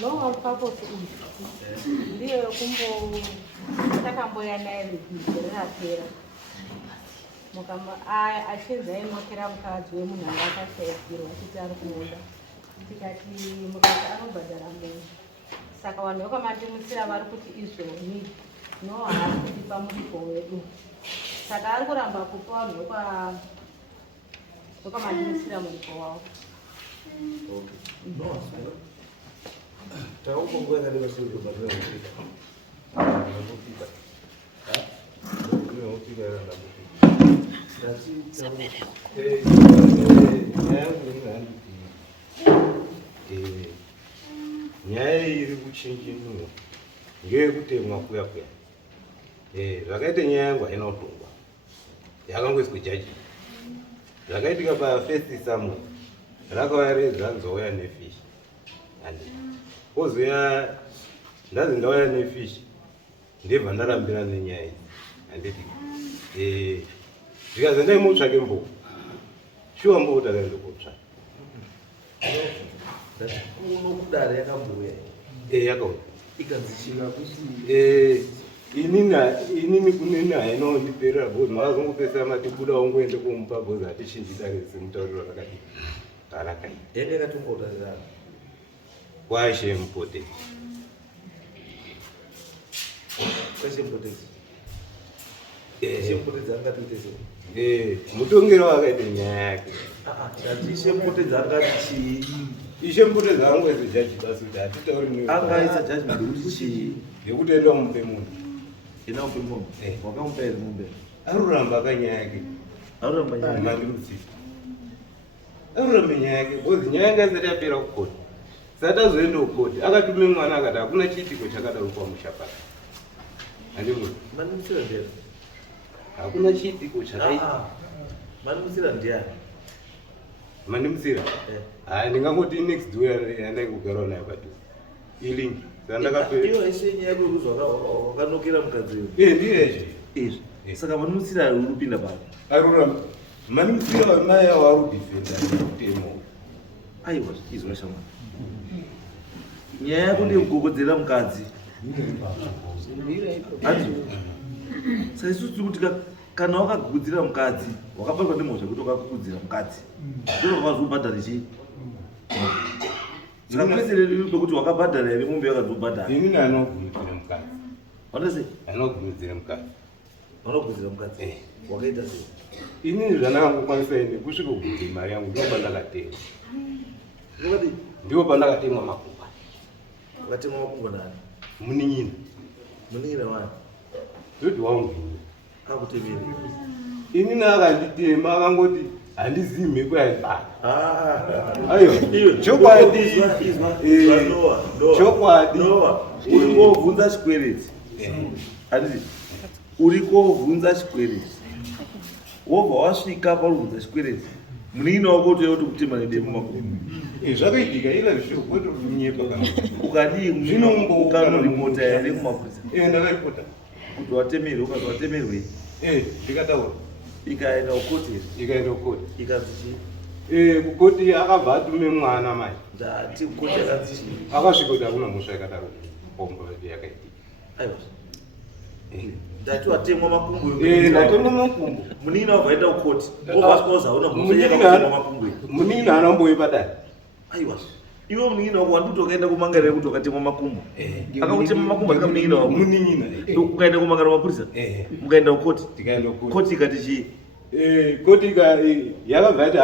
No, I'm purple. Ndio kumbo takamboya naye zvirapera mukama achinza inokera mukadzi wemunhu anga akashayikirwa kuti ari kumuda tikati mukadzi anobhadhara munhu saka vanhu vakamatimutsira vari kuti izvoni no haasi kutipa muripo wedu saka ari kuramba kupa vanhu vakamatimutsira muripo wavo. Takumbwa kadeka sio badala ya kupika. Kupika. Ndio kupika na kupika. Nyaya iri kuchinjinwa ngeyekutemwa kuya kuya. Zvakaite nyaya yangu haina kutongwa. Yakangoiswa jaji. Zvakaitika pa1 Samuel. Rakawaredza nzouya nefish. Ozoya ndazi ndauya nefish ndebva ndarambira nenyaya idzi handiti zvikazi ndaimutsvake mbovu shuwa mbovu takaenda kotsvaka unokudara yakambouya yakauya ikadzishika kuti inini kunini hainaondiperera bhozi makazongopesera matibuda ongoende kumupa bhozi hatichinjidarese mutauriro rakadii harakaita yanga yakatongoutarirana kwashe mupotezi shempotedzi angatoite sei mutongero wakaite nyaya yake shempotedzi angati chii ishempotedzi angoise jaji basi kuti hatitauri angaisa judgment yekuti chii yekuti enda umupe munhu ina upe munhu wakamupa here mumbe aruramba kanyaya yake aruramba nyaya mandirutsii aruramba nyaya yake bhozi nyaya yanga isati yapera kukoti sati azoenda kukoti akatume mwana akati hakuna chiitiko chakadaro kwamusha pasi handimwe manimusira ndiani hakuna chiitiko chakaita manimusira ndiani mandimusira ndingangoti next way yandaikugarawo nayo padhuze ilingi iyo ese nyaya yekuruzi wakanokera mukadzi uyu ndiyezve izvi saka manimusira urupinda pano aruramba mandimusira vamai avo arudhifenda kutemo aiwa izwa shamwari nyaya yako ndeyekugogodzera mukadzi ati saka isusu tiri kuti kana wakagogodzera mukadzi wakabatwa nemhosva kuti wakagogodzera mukadzi ndiro wakazobhadhara chii saka kwese riri pekuti wakabhadhara here mombe yakazobhadhara inini anogumidzira mukadzi wandase anogumidzira mukadzi wanogumidzira mukadzi wakaita sei inini zvandakangokwanisa ine kusvika kugudzi mari yangu ndo pandakatemwa nokati ndipo pandakatemwa makuba wakatemwa makumbo nani munin'ina munin'ina wani zoti waungini akutemere inini akanditema akangoti handizivi mhiko yaibata aiwa chokwadi chokwadi uri kovhunza chikwereti handiti uri kovhunza chikwereti wobva wasvika parubvunza chikwereti munin'ina wako utoya kuti kutema nedemo makumbo zvakaitika ila zvishokoti runyepa kana ukadii ukanorimota here kumapurisa ndakaripota kuti watemerwe ukazi watemerwe ndikataura ikaenda kukoti here ikaenda kukoti ikanzi chii kukoti akabva atume mwana mai ndati kukoti akanzi chii akasvika kuti hakuna mhosva yakadaro pombo yakaitika aiwa ndati watemwa makumbo ndatemwa makumbo munin'ina wabvaenda kukoti ovasikozaona mhosva makumbo munin'ina anamboye padare aiwa iwe munin'ina wako wandikuti wakaenda kumangarira kuti wakatemwa makumbo akakutema makumbo aka munin'ina wako munin'ina ukaenda kumangara mapurisa mukaenda kukoti tikaenda kukoti koti ikati chii koti yakabva yati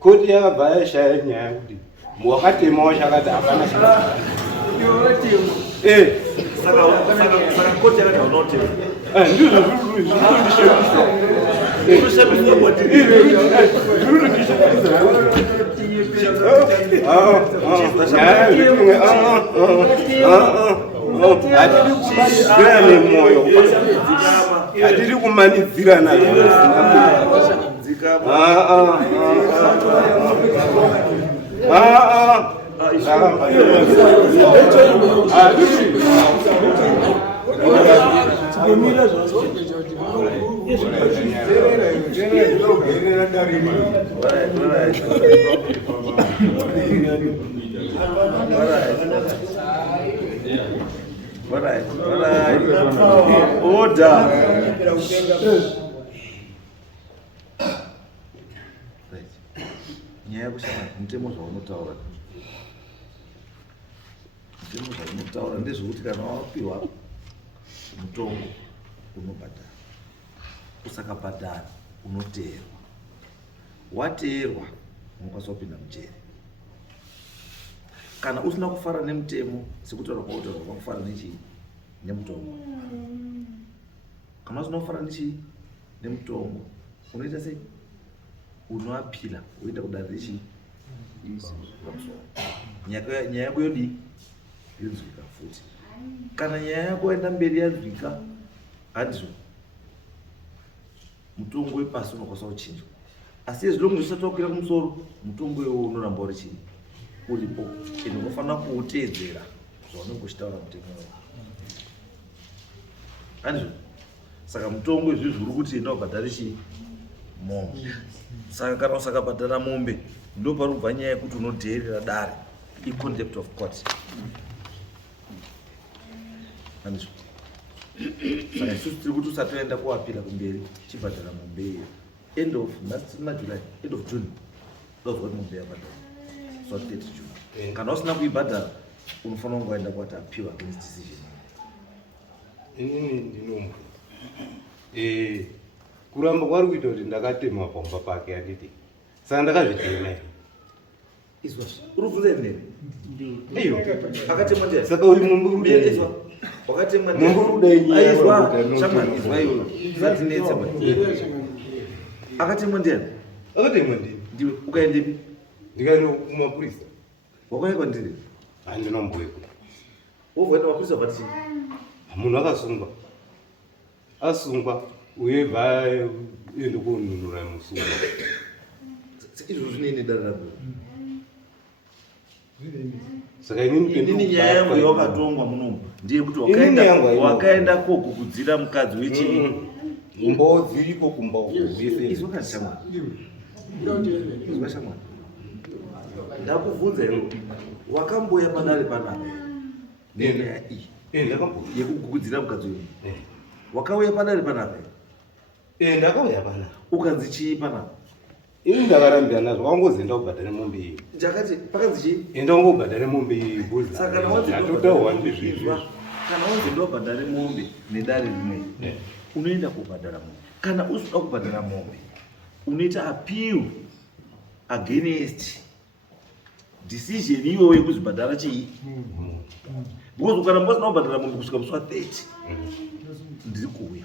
koti yakabva yashaya nyaya kuti wakatema wachakati hapana saka koti yakati haunotema ndizvo hatiri kumanidzira nazvo Ito nyaya yekushama mutemo zvaunotaura ndezvekuti kana wapiwa mutongo unobhadhara, usakabhadhara unoteerwa. Wateerwa unokwanisa kupinda mujeri. Kana usina kufara nemutemo sekutaura kwautaura kwakufara nechii nemutongo. Kana usina kufara nechii nemutongo unoita sei? Unoapila uita kudare nechii nyaya yako yodii yonzwika futi. Kana nyaya yako yaenda mberi yanzwika handizvo mutongo wepasi unokwanisa kuchinjwa. Asi as long as usati wakwira kumusoro mutongo iwowo unoramba uri chii uripo, ende unofanira kuuteedzera zvaunenge uchitaura mutemo wako handizvo. Saka mutongo izvizvi uri kuti enda ubhadhare chii mombe. Saka kana usakabhadhara mombe ndo parubva nyaya yekuti unodheerera dare icontempt of court handizvo. Saka isusu tiri kuti usati waenda kuapira kumberi chibhadhara mombe iyo end of July, end of June ndozwa kuti mombe yabhadhara so 30 June. Kana usina kuibhadhara unofanira kunge waenda kuati apiwa against decision. Inini ndinomwe kuramba kwari kuita kuti ndakatema pamba pake handiti saka ndakazvitema izvazvo uri kubvunza nene iyo akatemwa ndiani? saka uyu mumburudai wakatemwa mumburudai shamwani izwa iwo zatinetse akatemwa ndiani? akatemwa ndini ndiwe ukaendepi? ndikaenda kumapurisa. Wakaekwa ndini? Handinomboekwa. Wobvaenda mapurisa vati chii? Munhu akasungwa asungwa uye bva ende konunura musungwa. Izvo zvinei dare rako? Saka inini nyaya yangu yawakatongwa munomu ndiye kuti wakaenda kokukudzira mukadzi wechii mboo dziriko kumba uko. Izvo kana shamwari izwa shamwari ndakubvunza iwe wakamboya padare panapa nenyaya iyi yekukukudzira mukadzi wenyu wakauya padare panapa? Ndakauya panapa. Ukanzi chii panapa? Ini ndakarambira nazvo wangozoenda kubhadhara mombe iyi. Ndakati pakanzi chii? Enda ungobhadhara mombe iyi bhuzi. Saka kana wanzi ndobhadhare mombe nedare rimwe unoenda kubhadhara mombe. Kana usina kubhadhara mombe unoita appeal against decision iwewe yekuzibhadhara chii. Because ukaramba usina kubhadhara mombe kusvika musi wa30 ndiri kuuya.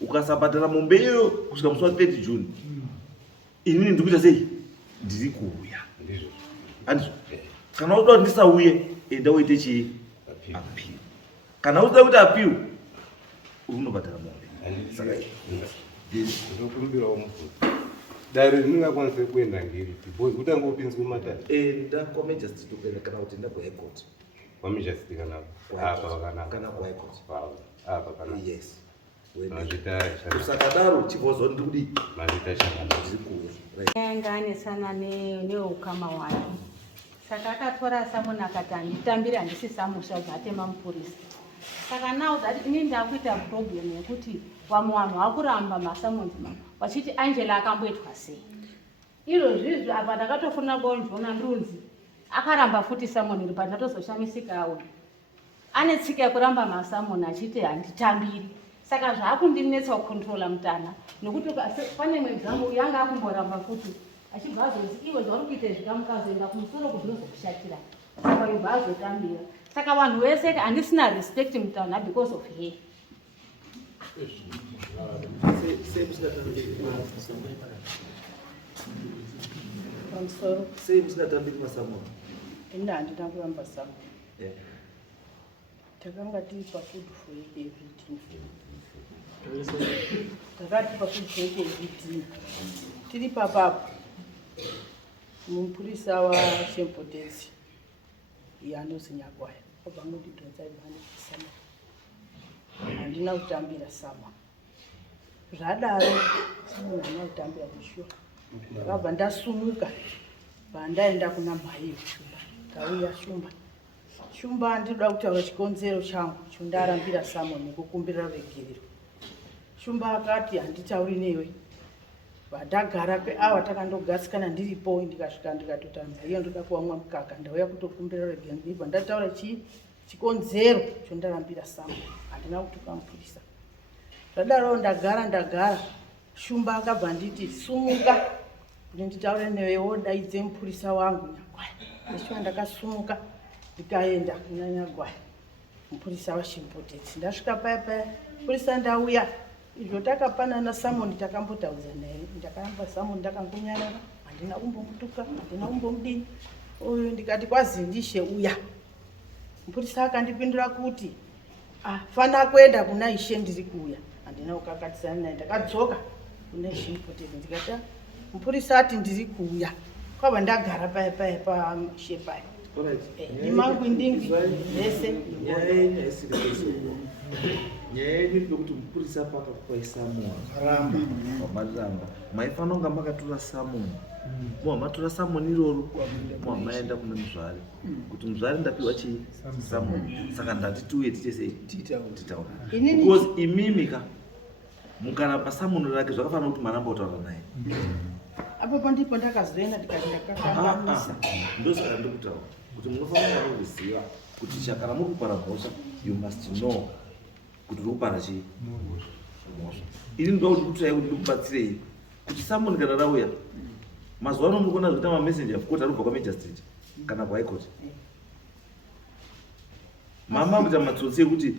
Ukasabhadhara mombe iyoyo kusvika musi wa30 June inini ndikuita sei? Ndiri kuuya. Handizvo? Kana uda kuti ndisauye enda uite chii? Appeal. Kana usida kuti appeal unobhadhara mombe. Saka ndokumbirawo mubvudzi dare riningakwanise kuenda ngeripi bhozi kuti angopinzwe matare. Enda kwamajestiti ukaenda kana kuti enda kuhigh court. Kwamajestiti kana apa vakanaka kana kuhigh court. Apa kana yes. Usakadaro chivozo ndikudi mazita shangana ndiri kuuya. Nganesana neukama wake. Saka akatora Samoni akati anditambire handisi samusha zvatema mupurisa. Saka now that inini ndakuita problem yekuti vamwe vanhu vakuramba maSamoni vachiti Angela akamboitwa sei. Iro zvizvi apa ndakatofunga kuonzvona ndunzi akaramba futi Samoni ripa ndatozoshamisika awo. Ane tsika yekuramba maSamoni achiti handitambiri. Saka zvakundinetsa kukontrola mutana nokuti pane mwedzamu yanga akumboramba futi achibva azoti iwe zvauri kuita zvikamukazoenda kumusoro kuti unozokushatira. Saka ibva azotambira. Saka vanhu vese handisina respect mutana because of her. Pamusoro sei musingatambiri maSamoni? Ini handina kuramba Samoni. Takanga tiri pafood for everything. Takati pafood for everything. Tiri papapo mupurisa washempotensi yanozi Nyagwaya obva ngondidhodza ibhani Samoni. handina kutambira Samoni. Zvadaro Samoni handina kutambira Joshua. Ndakabva ndasumuka pandaenda kuna mai Shumba. Ndauya Shumba ndinoda kutaura chikonzero changu chondarambira Samoni nekukumbirira vegiriro. Shumba akati handitauri newe. Vandagara kweawa takandogasikana ndiripo ndikasvika ndikatotamba iyo ndoda kuwamwa mukaka ndauya kutokumbirira vegiriro. Ndibva ndataura chikonzero chondarambira Samoni. Handina kutuka mupurisa. Zvadaro ndagara Shumba akabva nditi sumuka kuti nditaure newe wodaidze mupurisa wangu Nyagwaya. Ndisva ndakasumuka ndikaenda kuna Nyagwaya mupurisa waShimpoteti. Ndasvika paya mupurisa ndauya izvo takapanana Samoni takambotaudza naye. Ndakaramba Samoni ndakangunyarara handina kumbomutuka handina kumbomudini. Uyu ndikati kwazindishe uya. Mupurisa akandipindura kuti fana kuenda kuna Ishe ndiri kuuya. Handina kukakatisana naye. Ndakadzoka kuna Shimpoteti ndikati mupurisa ati ndiri kuuya. Kwabva ndagara paya paShe paya. Imangu indingi zvese nyaya yenyu ndokuti mupurisa pakakupai Samoni wamaramba maifanira kunga makatora Samoni muhamatora Samoni iroro muhamaenda kuna muzvare kuti muzvare ndapiwa chii Samoni. Saka ndati tiuye tichese titaura because imimika mukaramba Samoni rake zvakafanira kuti maramba kutaura naye. Apo ndipo ndakazoenda ndikakakanganisa. Ndosaka ndikutaura kuti munofanira kuziva kuti chakara muri kupara mhosva you must know kuti uri kupara chii mhosva. Ini ndoda kuti ndikutsvai kuti ndikubatsirei kuti Samoni kana rauya mazuva ano murikuona zvekuita mamessenger of court arikubva kwaMajor Street kana kuHigh Court. Mama kuita matsotsi ekuti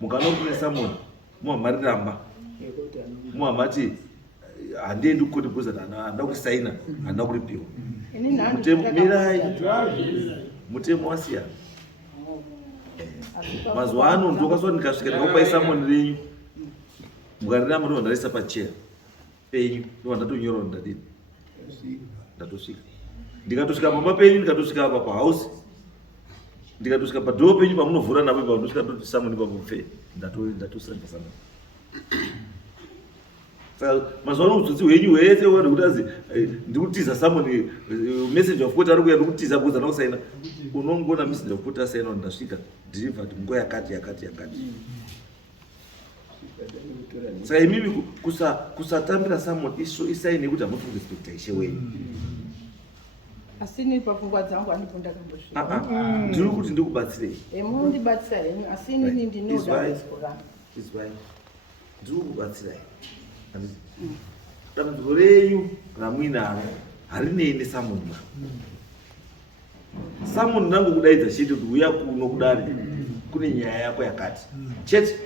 mukanwa kune Samoni muhamariramba muhamati handiendi kukoti because handida kusaina handida kuripiwa. Mirai mutemo wasiyana. Mazuva ano ndokasva ndikasvika ndikakupai Samoni renyu mukariramba ndobva ndarisa pachea penyu ndobva ndatonyorwa ndadini ndatosvika ndikatosvika pamba penyu ndikatosvika apa pahouse ndikatosvika padhoo penyu pamunovhura napo ipa ndosvika ndoti Samoni pamufe ndatosiramba Samoni. Saka mazuva ano utsotsi hwenyu hwese hwari kutazi ndikutiza Samoni messenger of court ari kuya ndikutiza because handina kusaina. Unongona messenger of court asaina ndasvika delivered nguva yakati. Saka imimi kusatambira Samoni isaini yekuti hamuri kurespecta Ishe wenyu. Asi nini papfungwa dzangu handipo ndakambosvika. Ndiri kuti ndikubatsirei. Munondibatsira henyu asi nini ndinoda kuzikuramba. Ndiri kubatsirai. Dambudziko renyu ramuinaro harinei neSamoni. Samoni nangokudaidza chete kuti uya kuno kudari kune nyaya yako yakati chete.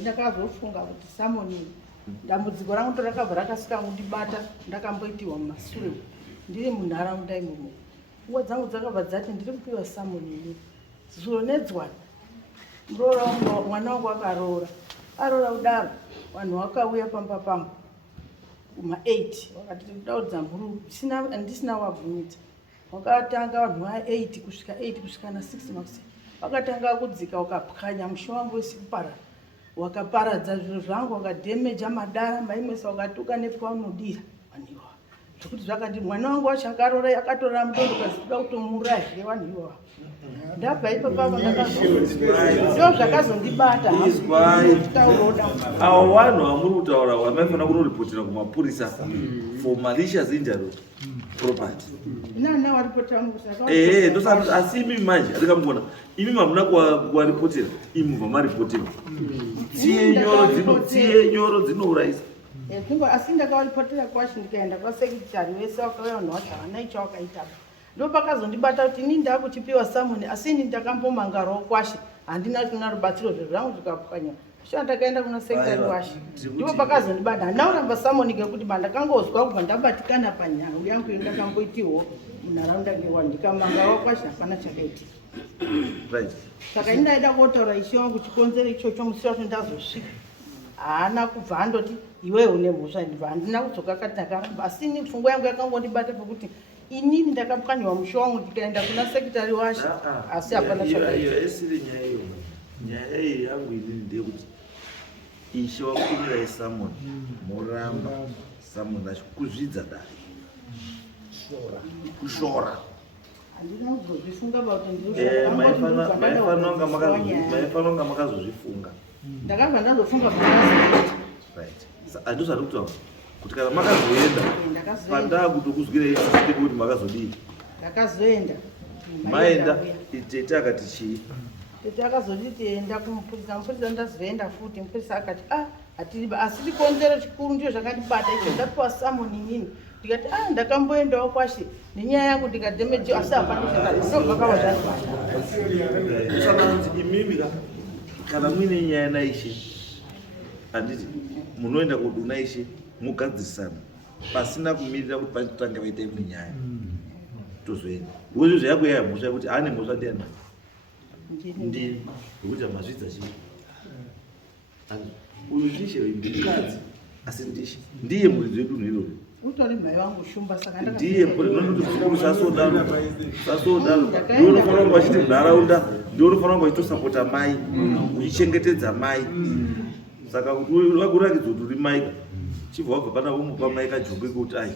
Ndakazofunga kuti Samoni dambudziko rangu rakabva rakasvika kundibata ndakamboitiwa mumashure ndiri munharaunda imomo. Nguva dzangu dzakabva dzati ndiri kupiwa Samoni ini zulo nedzwana muroora mwana wangu akaroora kudaro vanhu vakauya pamba pangu kuma8 vakati kudaudza mhuru handisina wabvumidza. Wakatanga vanhu va8 kusvika 8 kusvika na6 makuseni vakatanga kudzika wakapwanya musha wangu wese kuparara wakaparadza zviro zvangu wakadhemeja madara maimwesa wakatuka nepwaunodira vanhu ivava zvokuti zvakati mwana wangu wacho akaroora yakatorora mudondo kazikuda kutomuraya vanhu ivava. Ndabva ipapo ndo zvakazondibata avo vanhu vamuri kutaura vamaifanira kunoripotera kumapurisa for malicious injury property. Asi imi manje andikamuona imi mamuna kuwaripotera imi mubva maripotera tsiye nyoro dzinourayisa. Asi ndakawaripotera kwacho ndikaenda kwasekitari vese vakauya vanhu vacho havana icho wakaitapa. Ndo pakazondibata kuti ini ndakuchipiwa Samoni asi ini ndakambomangarawo kwashe handina kuna rubatsiro zvinhu zvangu zvikapwanywa. Sho ndakaenda kuna sekitari washe ndipo pakazondibata handina kuramba Samoni ngekuti bandakangozwa kubva ndabatikana panyangu yangu yendakamboitiwo munharaunda ngewani ndikamangarawo kwashe hapana chakaitika. Saka ini ndaida kotaura Ishe wangu chikonzero ichocho musi wacho ndazosvika haana kubva andoti iwe une mhosva ndibva handina kudzoka kati ndakaramba asi ini pfungwa yangu yakangondibata pekuti inini ndakapwanyiwa musha wangu ndikaenda kuna sekitari washe asi hapana chakaitika. Isiri nyaya nyaya iyi yangu inini ndeyekuti ishe wakumirai Samoni muramba Samoni achikuzvidza dare kushora maifanira kunga makazozvifunga ndakabva ndazofunga handizvati kutaura kuti kana makazoenda pandaa kuti kuzwirei sisitemi kuti makazodii ndakazoenda maenda tete akati chii tete akazoditi enda kumupurisa mupurisa ndazoenda futi mupurisa akati hatiriba asi chikonzero chikuru ndiyo zvakandibata icho ndapiwa Samoni inini ndikati ndakamboendawo kwashe nenyaya yangu ndikadhemeji asi hapanizvakava zvazvakuti imimi kana muine nyaya naishe handiti munoenda koduna ishe mugadzirisana pasina kumirira kuti pachitotanga vaita imwe nyaya tozoenda ukozvo zvayako yaya mhosva yekuti ane mhosva ndiana ndini yekuti amazvidza chii uyu ndishe mukadzi asi ndishe ndiye muridzi wedu nherori utori mai vangu shumba saka ndiye zvikuru sasodaro ndionofanira kunge vachiti munharaunda ndionofanira kunge vachitosapota mai uchichengetedza mai saka kuti vakurakidza kuti uri mai chibva wabva pana vomupa mai kajongwe kuti ai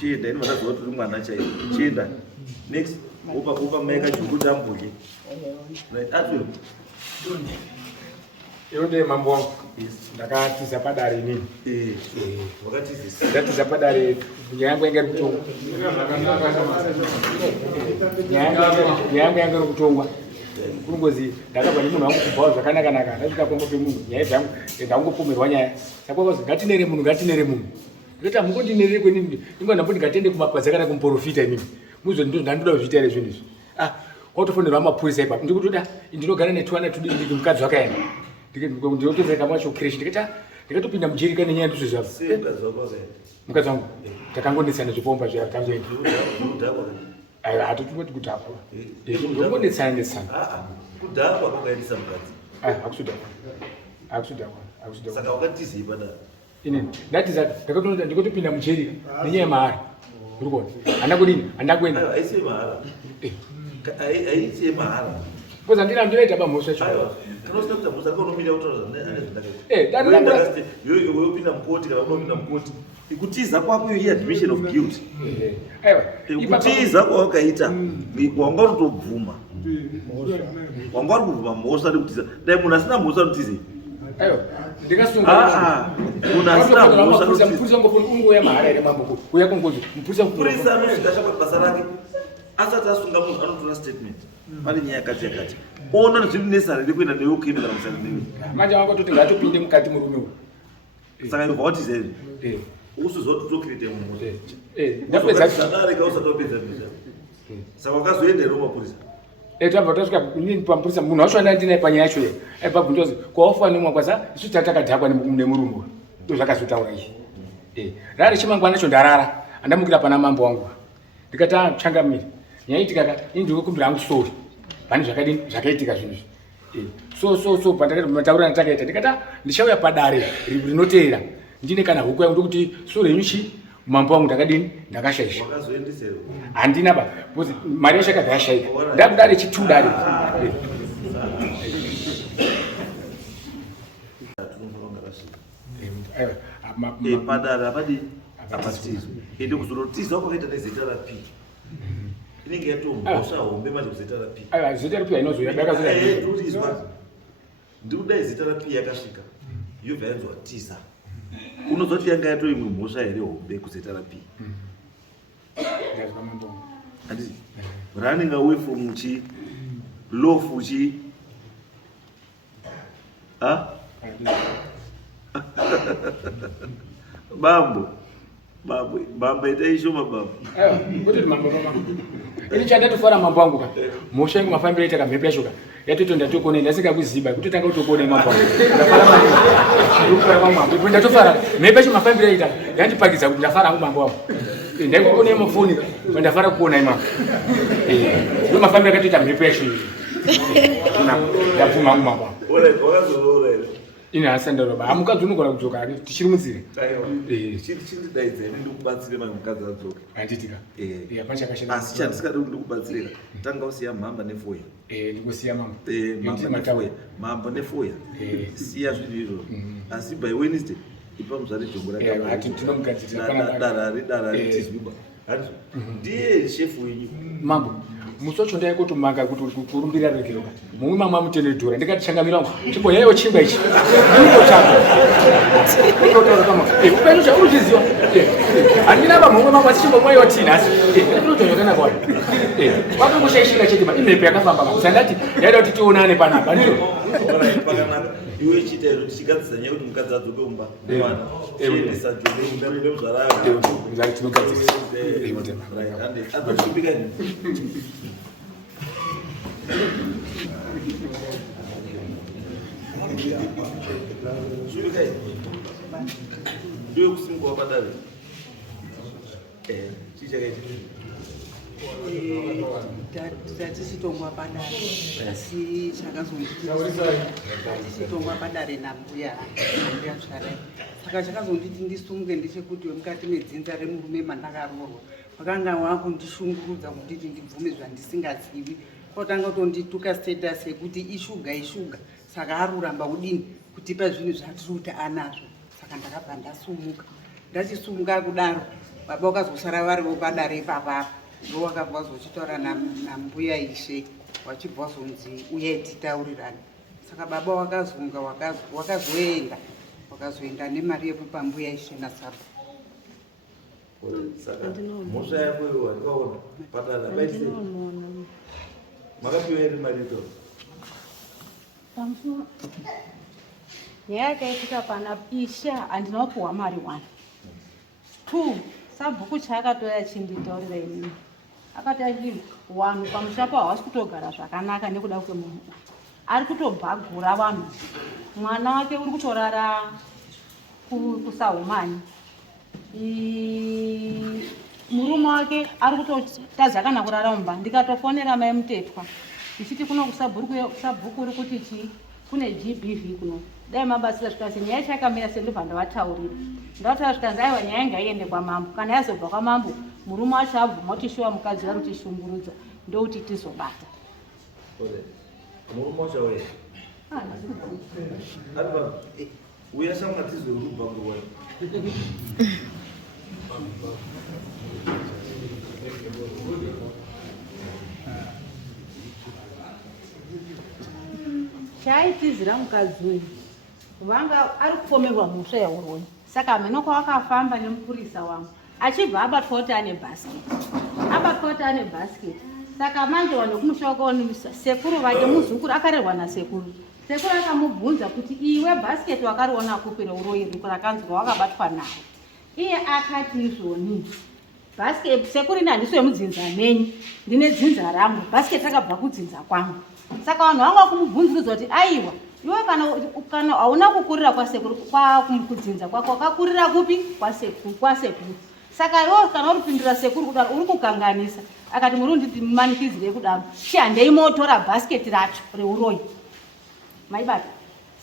chienda ini vataziva kuti uri mwana chaivo chienda next wopa mai kajongwe kuti ambuke atwero Yonde mambo wangu ndakatiza padare nini ndatiza padare nyangu yangu kutongwa nyangu yangu kutongwa kungozi ndakabva nemunhu wangu kubvawo zvakanaka ndasvika pombo pemunhu nyaya dzangu ndangopomerwa nyaya saka kwazi ngatinere munhu ndikati hamungondinerere kwenini ingondambo ndingatende kumapazi kana kumuprofita inini muzo ndandoda kuzviita here zvinhu izvi kwatofonerwa mapurisa ipapo ndikutoda ndinogara netwana tudii ndiki mukadzi wakaenda ndinotopeka mwacho kreshi ndikatopinda mujirika nenyaya ndizvo zvavo mukadzi wangu takangonetsana zvipomba zvatamzoenda hatotumoti kudhakwa ngongonetsana kudhakwa kwakaendesa mukadzi hakusudhakwa saka wakatizei padare inini ndatiza ndikatopinda mujerika nenyaya yemahara uri kuona handa kudini handa kuenda aisi yemahara aisi yemahara because handina ndinoita pamhosva kana usina kuita mhosva kaunomira kutaura yopinda mukoti kana unopinda mukoti kutiza kwako iyo admission of guilt kutiza kwawakaita wanga uri kutobvuma wanga uri kubvuma mhosva nekutiza dai munhu asina mhosva anotizei mupurisa anosvika chakwa basa rake asati asunga munhu anotora statement pane nyaya yakati ona zviri nesari rekuenda newe kuenda kana kusana newe manje wangototi ngatopinde mukati murume saka ndobva watizei usizwa kuti tokirite mumwe ndapedzadare kausatopedza misa saka wakazoenda iro mapurisa tabva tasvika inini pamapurisa munhu wacho andinaye panyaya yacho ye aibva ndozi kwawafa nemwakwasa isu tatakadhakwa nemurume ndo zvakazotaura izvi rari chimangwana nacho ndarara andamukira pana mambo wangu ndikati changamiri nyaya itika indikukumbira hangu sori pane zvakadini zvakaitika zvinhu izvi so pandakataura natakaita ndikati ndichauya padare rinoteera ndine kana huku yangu ndokuti sore inyuchi mambo wangu ndakadini ndakashaisha handina ba because mari yacho yakabva yashaika ndakudare chitudare padare apadi apatizwa ende kuzorotizwa kwakaita nezita rapi inenge yatomhosva hombe manje kuzita rapi zita rapi hainozoyadakazoizwa ndikudai zita rapi yakasvika yobva yanzwa tiza unozoti yanga yato imwe mhosva here hombe kuzita rapi handiti running away from chi lofu chi bambo itai shoma bambo kutoti mambo ini chandatofara mambo wangu ka mhosva yangu mafambiro aita kamhepo yacho ka yatoto ndatokonei ndasingakuziba kutotanga kutokonei mambo wangu ndatofara mhepo yacho mafambiro aita yandipakidza kuti ndafara hangu mambo wangu ndaikokonei mafoni ndafara kuonai mambo ndo mafambiro akatoita mhepo yacho ndabvuma hangu mambo wangu ine asandaro amukadzi unogona kudzoka ari tichiri munzira chindidaidzai ndikubatsire mamwe mukadzi adzoke handitika asi chandisikadi kuti ndikubatsirira tanga usiya mhamba nefoya ndikusiya mhamba nefoya siya zvinhu izvozvo asi by Wednesday ipa muzvare jongo dara tizviba ndiye shefu wenyu mambo musocho ndaikotomanga kuti kurumbira regeroka mumwe mamwe amutenedhora ndikati changamira wangu chimbo yaiyo chingwa ichi upenyu chaurichiziva handina vamumwe mamwe asi chimbo mwaiyo tina asi ndinotonyakanaka wani kwakungoshayishira chete imhepo yakafamba sandati yaida kuti tionane panapa ndiro pakanaka iwe chita izvo tichigadzisa nyaya kuti mukadzi adzoke umba chiendesa jomuzvarayo tinogadzisa adzokumbika shubikai ndiwe kusimukawa padare chichakaiti tatichitongwa padare asi chakazonditongwa padare nambuya tsvarai saka chakazonditi ndisumuke ndechekuti mukati medzinza remurume mandakaroorwa wakanga wakundishungurudza kunditi ndibvume zvandisingazivi kwatanga kutondituka status yekuti ishuga saka aruramba kudini kutipa zvinhu zvatiri kuti anazvo saka ndakabva ndasumuka ndachisumuka kudaro baba wakazosara varivo padare ipapapa ndo wakabva wazochitaura nambuya ishe wachibva wazonzi uyai titaurirane saka baba wakazonga wakazoenda nemari yekupa mbuya ishe nasaba saka mhosva yako iwe wandikaona padara baitei makapiwa iri mari to pamusoro nyaya yakaitika pana isha handinopuhwa mari 1 2 sabhuku chaakatoya chinditaurira inini akatoya chii 1 pamushapo hawasi kutogara zvakanaka nekuda kwemunhu ari kutobhagura vanhu mwana wake uri kutorara kusahumani murume wake ari kutotadza kana kurara mumba ndikatofonera mai mutetwa ndichiti kuno kusabhuku uri kuti chii kune GBV kuno dai mabasira zvikasi nyaya chakamira sendobva ndavataurira ndavataura zvikanzi aiwa nyaya ngaiende kwamambo kana yazobva kwamambo murume wacho abvuma kuti shuwa mukadzi ari kutishungurudza ndokuti tizobata murume wacho we uya shamwa tizorubhangu chaitizira mukadzi uyu vanga ari kupomerwa mhosva yauroni saka mheno kwawakafamba nemupurisa wangu achibva abatwa kuti ane bhasiketi saka manje vanhu kumusha wakaonisa sekuru vake muzukuru akarerwa nasekuru sekuru akamubvunza kuti iwe bhasiketi wakariona kupi reuroyi riku rakanzwa wakabatwa naro iye akati izvoni bhasiketi sekuru ini handisi wemudzinza menyu ndine dzinza rangu bhasiketi rakabva kudzinza kwangu saka vanhu vanga kumubvunziridza kuti aiwa iwe kana hauna kukurira kwasekuru kudzinza kwako wakakurira kupi kwasekuru saka iwe kana uripindura sekuru kudaro uri kukanganisa akati muri undimanikidzire kudaro chihandei motora bhasiketi racho reuroyi maibata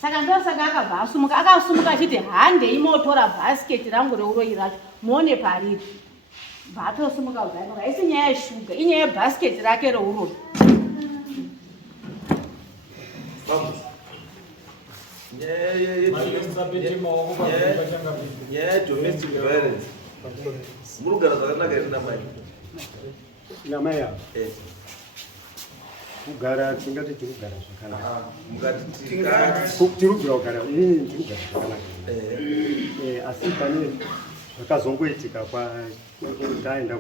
saka ndosaka akabva akasumuka achiti handei motora bhasiketi rangu reuroyi racho muone pariri bvatosumuka kudaro haisi nyaya yeshuga inyaya yebhasiketi rake reuroyi nyaya domestic violence murugara zvakanaka iri namai namai avo kugara tingati tirugara zvakanaka tirugara kugara inini tirugara zvakanaka asi pane zvakazongoitika taenda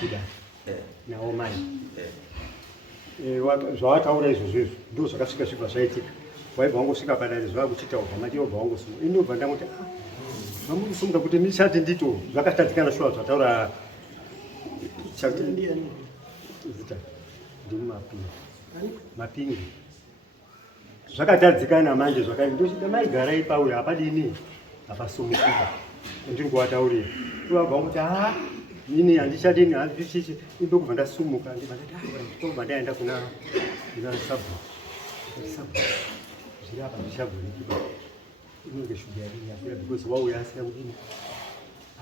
kuda nawo mai zvawataura izvozvo ndo zvakasvika zvibva zvaitika waibva wangosvika padare zuva kuchitaurwa mati yobva wangosumuka inobva ndangoti vamusumuka kuti ndichati ndito zvakatadzikana shuwa zvataura zita ndimapingi zvakatadzikana manje ndochida maigara ipauya hapadini hapasumukika ndiri kuvataurira ivabva wangoti nini handichadini handichichi indokubva ndasumuka ndobva ndaenda kuna sabhu zviri apa zvichagoneki ba inenge shuga yakwira because wauya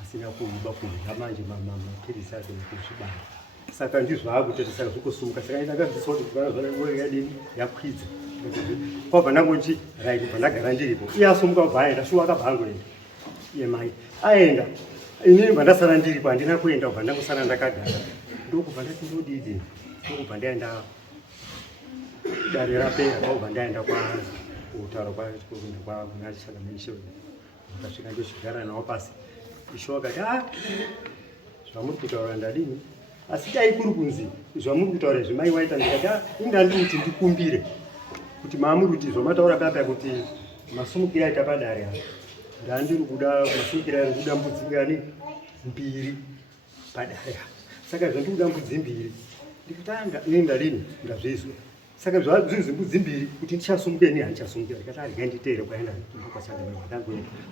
asina kuiba kudya manje mapirisi ake nekuzvibara saka ndizvo akutoti saka zvikosumuka saka ndakadzidziswa kuti kana zvana nguva yakadini yakwidza kwabva ndangoti right bva ndagara ndiripo iye asumuka kubva aenda shuwa akabva angoenda iye mai aenda inini bva ndasara ndiripo handina kuenda kubva ndangosara ndakagara ndokubva ndati ndodidi ndokubva ndaenda dare rapera kwakubva ndaenda kutaura kuna chakamaisho ndakasvika ndosvigara nawo pasi isho akati zvamuri kutaura ndadini asi dai kuri kunzi zvamuri kutaura zvimai waita ndikati indandiri kuti ndikumbire kuti maamuri kuti zvamataura papa kuti masumukiro aita padare apa ndandiri kuda masumukiro ari kuda mbudzi ngani mbiri padare apa saka zvandiri kuda mbudzi mbiri ndikatanga ndadini ndazvizwa saka zvinzi mbudzi mbiri kuti ndichasumuke ni handichasumuke ndikati arika nditeere kwaenda ndokwasandangoenda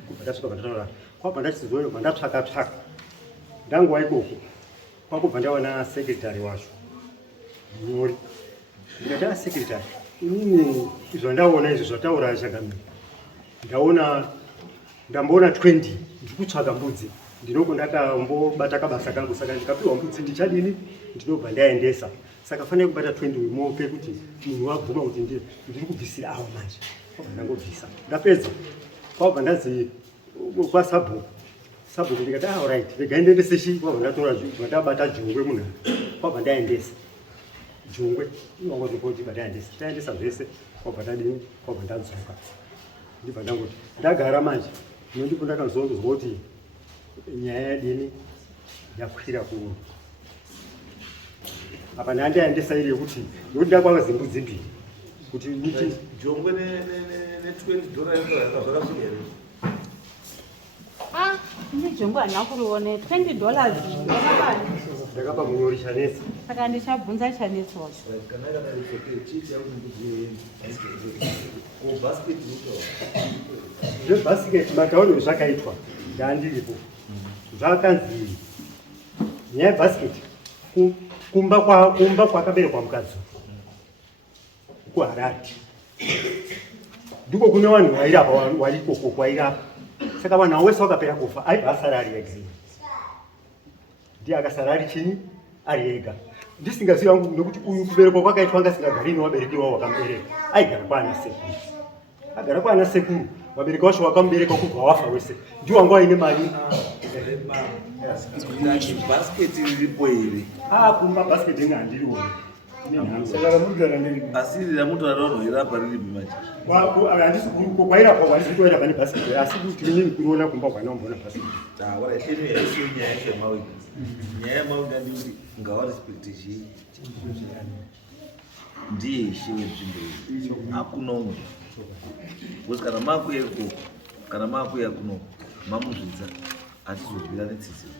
kubva ndasvika pandataura kwabva ndachizona kubva ndatsvaka ndanguva ikoko kwakubva ndaona sekretari wacho nyori ndikati asekretari inini zvandaona izvi zvataura chakamira ndamboona 20 ndiri kutsvaka mbudzi ndinoko ndakambobata kabasa kangu saka ndikapiwa mbudzi ndichadini ndinobva ndaendesa saka fanira kubata 20 wimope kuti munhu wabvuma kuti ndiri kubvisira ava manje kwabva ndangobvisa ndapedza kwabva ndazi kwasabhuku ndikati alright regai ndiendese chii kwabva ndatora ndabata jongwe munhu kwabva ndaendesa jongwe iwangozvipoti bataendesa taendesa zvese kwabva ndadini kwabva ndadzoka ndibva ndangoti ndagara manje ndipo ndakanzonzwa kuti nyaya yadini yakwira kuno apa ndandaendesa iri yekuti nokuti ndakwanga zimbudzi mbiri kuti niti jongwe $20 zvakasungere ndijongwe handina kurione $20 ndakapa munyori chanesa saka ndichabvunza chaneswacho zvebhasiketi matauriro zvakaitwa ndandiripo zvakanzi nyaya yebhasiketi kumba kwakaberekwa mukadzi kuharare ndiko kune vanhu vairapa varikoko kwairapa saka vanhu avo wese vakapera kufa aibva asara ari ega ndiye akasara ari chini ari ega ndisingazivi hangu nekuti uyu kuberekwa kwakaitwa ngasingagari nevabereki wavo vakamubereka aigara kwaana sekuru agara kwaana sekuru vabereki vacho vakamubereka kubva wafa wese ndiwo wanga aine mari bhasiketi riripo here kumba bhasiketi ine handirione asi ramutorarohirapa riripi manje handisi kwairapwa handisitoirapa nebhasiketi asi kuti inini kuriona kumba kwanaombona bhasiketi yaisiyo nyaya yacho yamawika nyaya yamawika ndikuti ngawarespekte chii ndiye ishe wenzvimbo iyi hakuna umwe kuti kana makuya ikoko kana makuya kuno mamuzvidza hatizobvira netsitsiro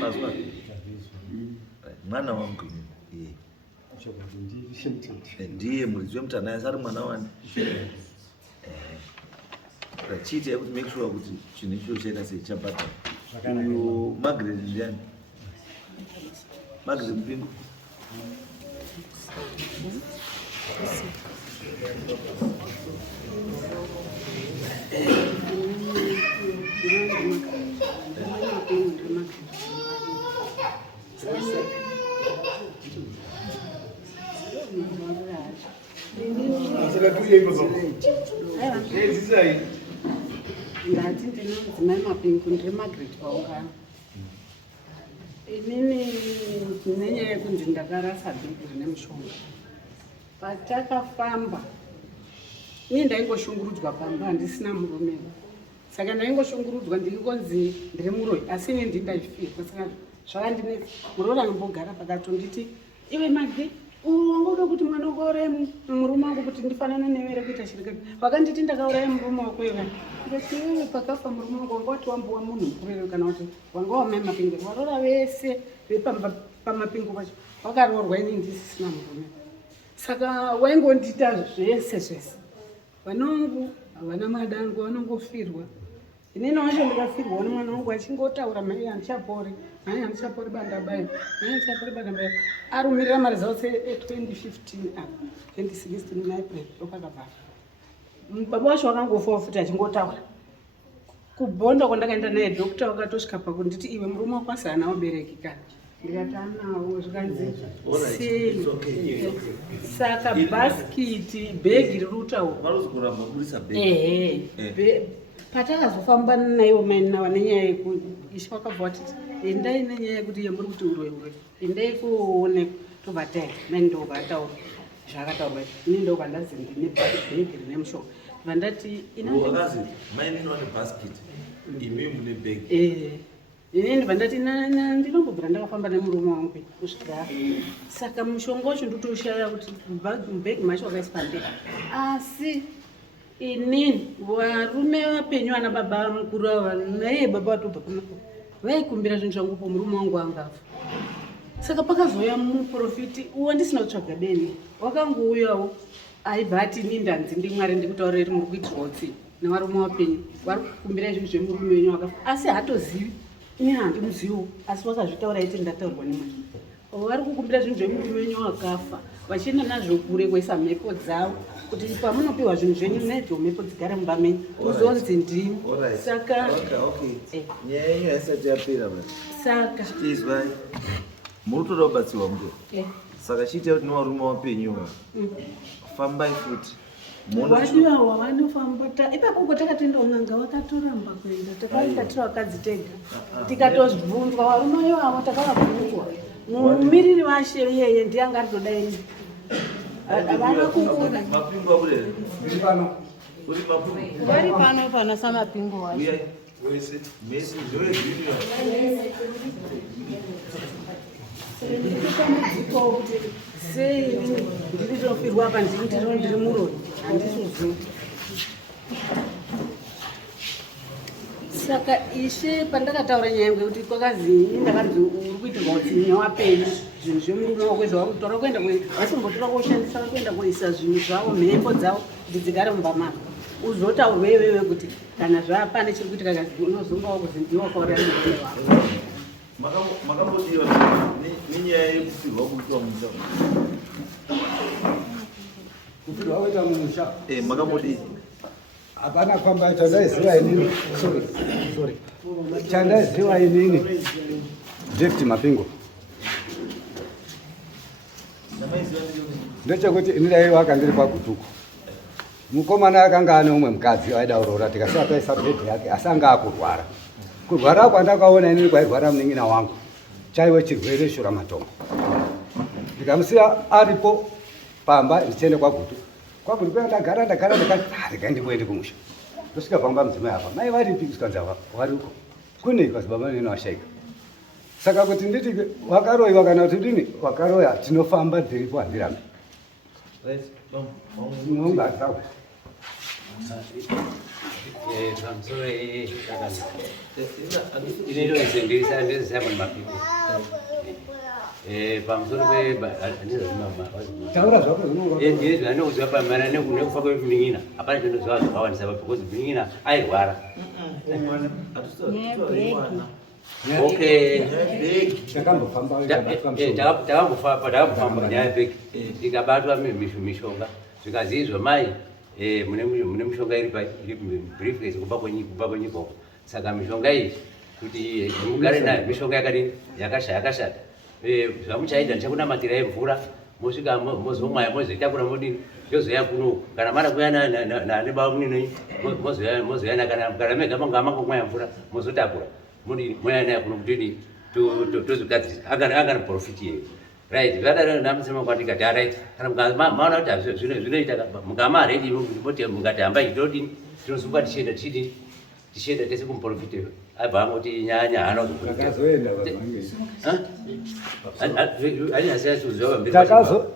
mazwa mwana wangu ndiye muridzi wemutana yasi ari mwana wani chiitai kuti make sure kuti chinhu icho chaita sei chabhadhara uyu magret ndiani magret mupingu ndati ndinomudzimai mapingu ndiri magret vaungana inini nenyaya yekunzi ndakarasa bhegi rine mushonga patakafamba ini ndaingoshungurudzwa pamba handisina murume saka ndaingoshungurudzwa ndirikonzi ndiri muroi asi ini ndindaifirwa saka zvakandinetsa murori anombogara pakatonditi iwe magret wangoda kuti mwana wakauraya murume wangu kuti ndifanane nevere kuita chirikati wakanditi ndakauraya murume wako iwe ndikati iwewe pakafa murume wangu wanga wati wambowa munhu mukurere kana kuti wanga wamai mapingu varora vese vepamapingu pacho wakaroorwa ini ndisisina murume saka waingondita zvese zvese vana vangu havana madango vanongofirwa inini wacho ndikafirwa nemwana wangu achingotaura mai handichapori bandabayo arumirira mari dzavo se2015 2016 muapril ndopakabva baba wacho wakangofawo futi achingotaura kubhonda kwandakaenda naye dhokta wakatosvika pakunditi iwe murume wako asana wabereki kana ndikati anawo zvikanzi sei saka bhasikiti bhegi riri kutaura patakazofamba naivo maininawa nenyaya yekuisha wakabva watiti endai nenyaya yekuti iye muri kuti urwe endai kuone tobva tai maini ndobvataura zvakataurwa ini ndobva ndazi ndine bhegi rine mushonga vandati inini vandati ndinombobvira ndakafamba nemurume wangu kusvika saka mushonga wacho ndotoshaya kuti bhegi macho wakaisa pandeka asi inini varume vapenyu ana baba mukuru ava naiye baba watobva panapo vaikumbira zvinhu zvangu po murume wangu angafa saka pakazouya muprofiti uwo ndisina kutsvaga beni wakangouyawo aibva ati ini ndanzi ndimwari ndikutauriri muri kuitirwa utsi nevarume vapenyu vari kukumbira zvinhu zvemurume wenyu wakafa asi hatozivi ini handimuzivo asi wakazvitaura iti ndataurwa nemwari vari kukumbira zvinhu zvemurume wenyu wakafa vachienda nazvo kure kuisa mhepo dzavo kuti pamunopiwa zvinhu zvenyu nedzo mhepo dzigare mumba menyu uzonzi ndimi saka nyaya yenyu haisati yapera saka izwai muri kutoda kubatsirwa muto saka chiita kuti nevarume vapenyuva fambai futi wadiwawa vanofamba ipapo uko takatoendaun'anga vakatoramba kuenda takaita tiri vakadzi tega tikatozvunzwa varume ivavo takavabvunzwa mumiriri washe iyeye ndiyanga aritodai havana kukura vari pano samapingo wacho ndiritamadziko kuti sei ndiritofirwa apa ndiri muroi handisizi saka ishe pandakataura nyaya yangu yekuti kwakazi ndakati uri kuitirwa utsinya wapenyu zvinhu zvemurume wako zvawakutora kuenda vasimbotora kushandisa kuenda kuisa zvinhu zvavo mhepo dzavo kuti dzigare mumba mako uzotaurwa iwewe kuti kana zvapane chiri kuitika kazi unozongawo kuzi ndiwo wakauraya murume wako makambodiwa nenyaya yekufirwa kuitwa musha kufirwa kuita mumusha makambodii hapana kwamba chandaiziva inini chandaiziva inini David Mapingo ndechekuti ini daiwaka ndiri kwagutuko mukomana akanga ane umwe mukadzi aida urora tikasiya taisa bhedhi yake asi anga akurwara kurwara kwandakaona inini kwairwara munin'ina wangu chaiwe chirwere shuramatongo ndikamusiya aripo pamba ndichiende kwagutuko kwagutuko ndagara ndikati ndimboende kumusha ndosvika pamba mudzimai apa mai varipi kuskanzi ava wariko kune kwazi baba nini washaika saka kuti nditi wakaroiwa kana kuti dini wakaroya tinofamba dziripo handirambi unongasawa taura zvako zvinouziva pamana nekufa kwemunin'ina hapana chindoziva zvakawandisa because munin'ina airwara takambofamba nyaya yebhegi tikabatwa mishonga zvikazizwa mai mune mishonga iri briefcase kuba kwenyika saka mishonga iyi kuti mugare nayo mishonga yakadini yakashata zvamuchaita ndichakunamatirai mvura mosvika mozomwaya mozoitakura modini yozoya kuno kana mara kuya nane baba munini mozoyana kana mega manga mangomwaya mvura mozotakura modini moyanaya kuno kutini tozogadzisa angana profiti yeyo right zvadaro ndamusema kwatikati right kana maona kuti zvinoita mukama redi moti mungati hamba idodini tinosuka tichienda tese kumuprofiteyo abva angoti nyanya hana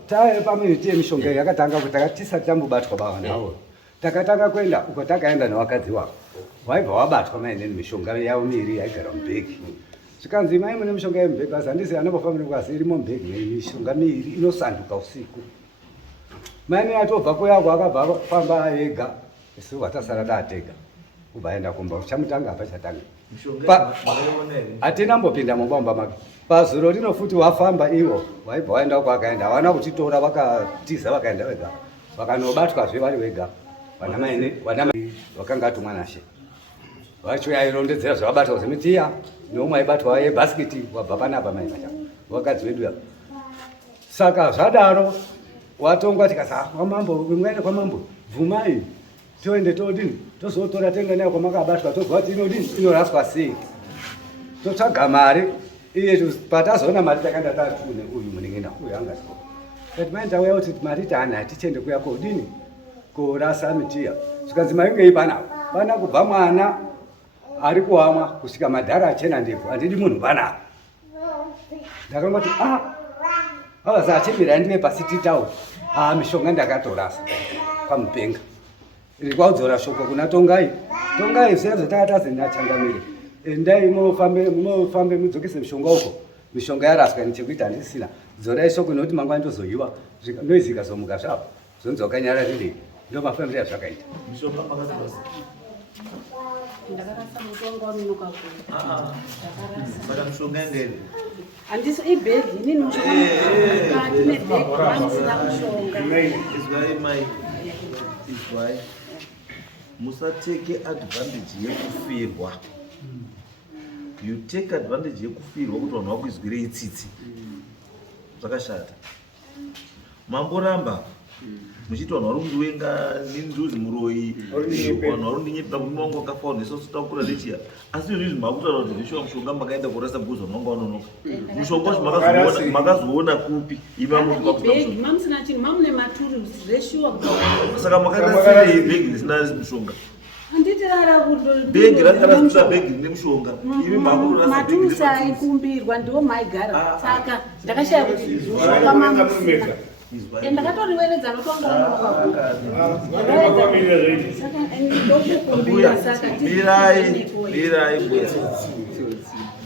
tae pamiti yemishonga yakatanga kuti tisati tambobatwa bava navo takatanga kuenda uko takaenda nevakadzi wako waibva wabatwa mainini mishonga yavo miri yaigara mubhegi zvikanzi mai mune mishonga yemubhegi asi handisi anambofanira kukazi irimo mubhegi mishonga miri inosanduka usiku maine atobva kuyako akabva famba ega isu vatasara datega ubaenda kumba uchamutanga apa chatanga Mishonga atina mbopinda mubomba make pazuro rino futi wafamba iwo waibva waenda uko akaenda hawana kuchitora vakatiza vakaenda vega vakanobatwazve vari vega vanamai vakanga atumwa nashe vacho yairondedzera zvavabatwa zvemitiya neumwe aibatwa yebhasikiti wabva panapa mai vacha vakadzi vedu yavo saka zvadaro watongwa tikasa kwamambo imwene kwamambo bvumai toende todini tozotora tenga nayo kwamakabatwa tozwa kuti inodini inoraswa sei totsvaga mari iye patazoona mari takanda tatune uyu muningina uyu angasiko but maindauya kuti mari taana hatichende kuya kodini korasa mitiya zvikanzi mainge pana kubva mwana ari kuamwa kusvika madhara achena ndebvu handidi munhu panapa ndakangoti avazi achimira ndive pasiti town mishonga ndakatorasa pamupenga iri kwaudzora shoko kuna tongai zvezvo takatazendachangamire endai mofambe mudzokese mishonga uko mishonga yaraswa nechekuita handisisina dzorai shoko nokuti mangwana ndozoiwa noizi ikazomuka zvavo zonzoka nyara rirei ndo mafambiro azvakaita mishonga makazibasa ndakarasa mutonga waminoka saka mishonga yangairi handisi ibhegi inini mushongatine bhegi vamusina mushonga izwai mai izwai musateke advantage yekufirwa you take advantage yekufirwa kuti vanhu vakuizwirei tsitsi zvakashata mamboramba muchiti vanhu vari kundiwenga ninduzi muroi vanhu vari kundinyepera kuti mangu akafawo nesoso takura nechiya asi izvi izvi makutaura kuti ndishuwa mushonga makaenda kurasa bhuzo nonga wanonoka mushonga wacho makazoona kupi ibhegi mamusina chini mamune maturusi zveshuwa saka makarasirei bhegi risina mushonga handiti rara bhegi rakarasira bhegi rine mushonga ivi maturusi aikumbirwa ndiwo maigara saka ndakashaya kuti mushonga mamusina ndakatoriweredza mirai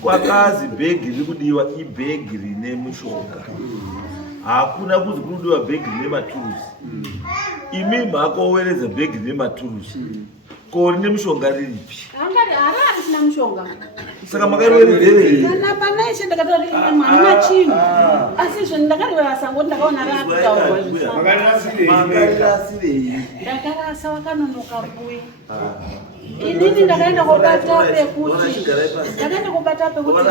kwakazi bhegi riri kudiwa ibhegi rine mushonga hakuna kuzi kurudiwa bhegi rine maturusi imi makaweredza bhegi rine maturusi ko rine mushonga riripi harisina mushonga saka makaiweredzerei kana panaishe ndakatori mwana chinhu asi izvo ndakariwerasa ngoti ndakaona rakutauramakarasirei ndakarasa wakanonoka mbuya inini ndakaenda kobata pekuti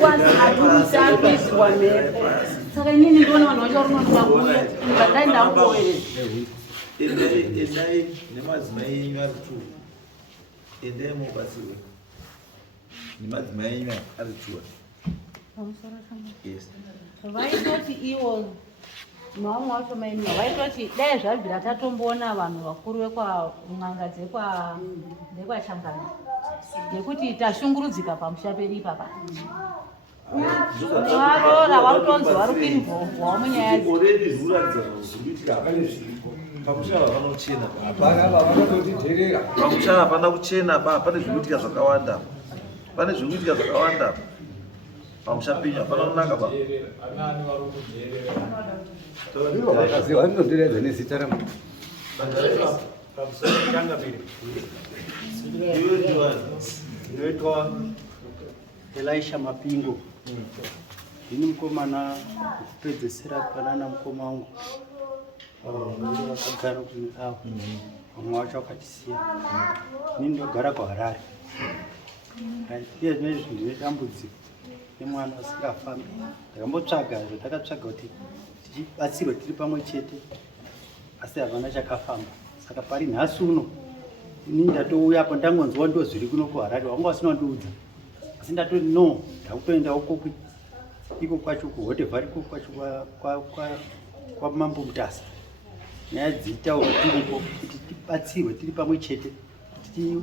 kwazi maturusi arikuiswa mhepo saka inini ndiona vanhu vacho varinonoka mbuya ndakaenda akuoweredza endai nemadzimai enyu ari tu endai mubatsirwe nemadzimai enyu ari tuwa vaitoti iwo maumwe wacho mainua vaitoti dai zvabvira tatomboona vanhu vakuru vekwang'anga dzekwachangana ngekuti tashungurudzika pamusha peri ipapa nevarora varutonzi vari kuinvhovhwawo munyaya pamusha hapana kuchena pane zvikuitika zvakawanda pamusha penyu hapana kunaka ba vanondiredza nezita ramu inoitwa Elisha Mapingo. Ini mukomana kupedzesera panana mukoma wangu vakagara kune avo vamwe vacho vakatisiya. Ini ndogara kuHarare. Iye zvinezvi ndine dambudziko nemwana asingafambi. Ndakambotsvaga zvandakatsvaga kuti tichibatsirwa tiri pamwe chete asi havana chakafamba. Saka pari nhasi uno ini ndatouya apa ndangonzwa ndo zviri kuno kuHarare wanga wasina kundiudza. Asi ndatoti no ndakutoenda ukoko iko kwacho kuHotevar iko kwacho kwa Mambo Mutasa. Nyaya dzitaura tiripo kuti tibatsirwe tiri pamwe chete kuti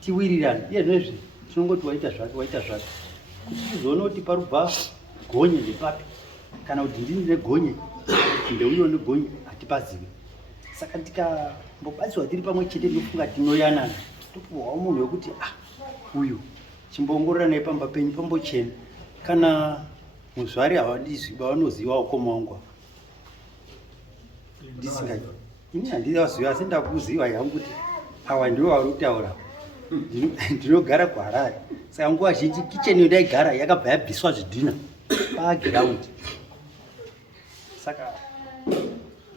tiwirirane. Iye zvinezvi tinongoti waita zvake kuti tizoona kuti parubva gonye nepapi kana kuti ndini negonye ndeuyo negonye hatipazivi. Saka tikambobatsirwa tiri pamwe chete ndinofunga tinoyanana topuhwawo munhu wekuti uyu chimbongorora naye pamba penyu pambochena kana muzvari havandizvi vanoziva ukoma wangu ndisingaiti ini handivaziva asi ndakuziva yangu kuti awa ndivo vari kutaura ndinogara kuHarare saka nguva zhinji kicheni yandaigara yakabva yabviswa zvidhina pagiraundi saka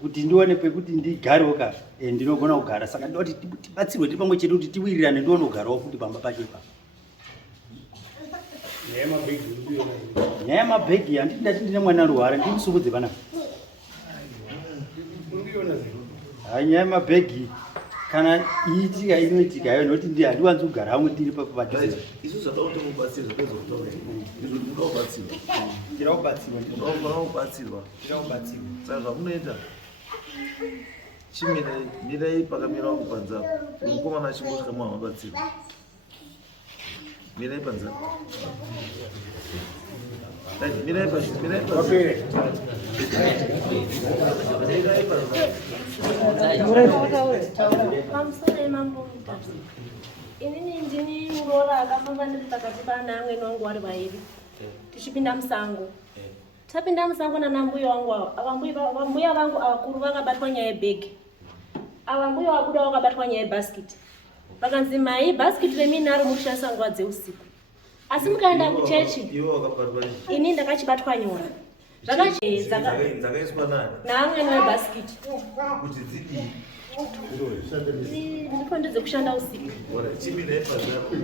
kuti ndione pekuti ndigarewo ka ndinogona kugara saka ndoti tibatsirwe tiri pamwe chete kuti tiwirirane ndione kugarawo futi pamba pacho ipapo nyaya yemabhegi handiti ndati ndine mwana ruhara ndimusumudze panapa nyaya yemabhegi kana iitika inoitika yo nokuti ndi handiwanzi kugara hamwe tiri padhuze isu zvada kuti mubatsirwe pezveutano izvo ndinoda kubatsirwa ndira kubatsirwa ndinofanira kubatsirwa saka zvamunoita chimirai pakamira wangu panzako mukomana achingosvika mwabatsirwa mirai panzako mirai pamusoro emambomuta inini ndini muroora akafamba ndiri pakati pana amweni wangu vari vairi tichipinda musango tapinda musango nanambuya wangu ava vambuya vangu avakuru vakabatwa nyaya yebhegi ava mbuya wabuda vakabatwa nyaya yebhasikiti vakanzi mai bhasikiti reminaro mukushandisa nguva dzeusiku asi mukaenda kuchechi ini ndakachibatwa nyora dzakaiswa nani naamweni webhasikiti kuti dzidii ndipo ndidze kushanda usiku chimirai panzako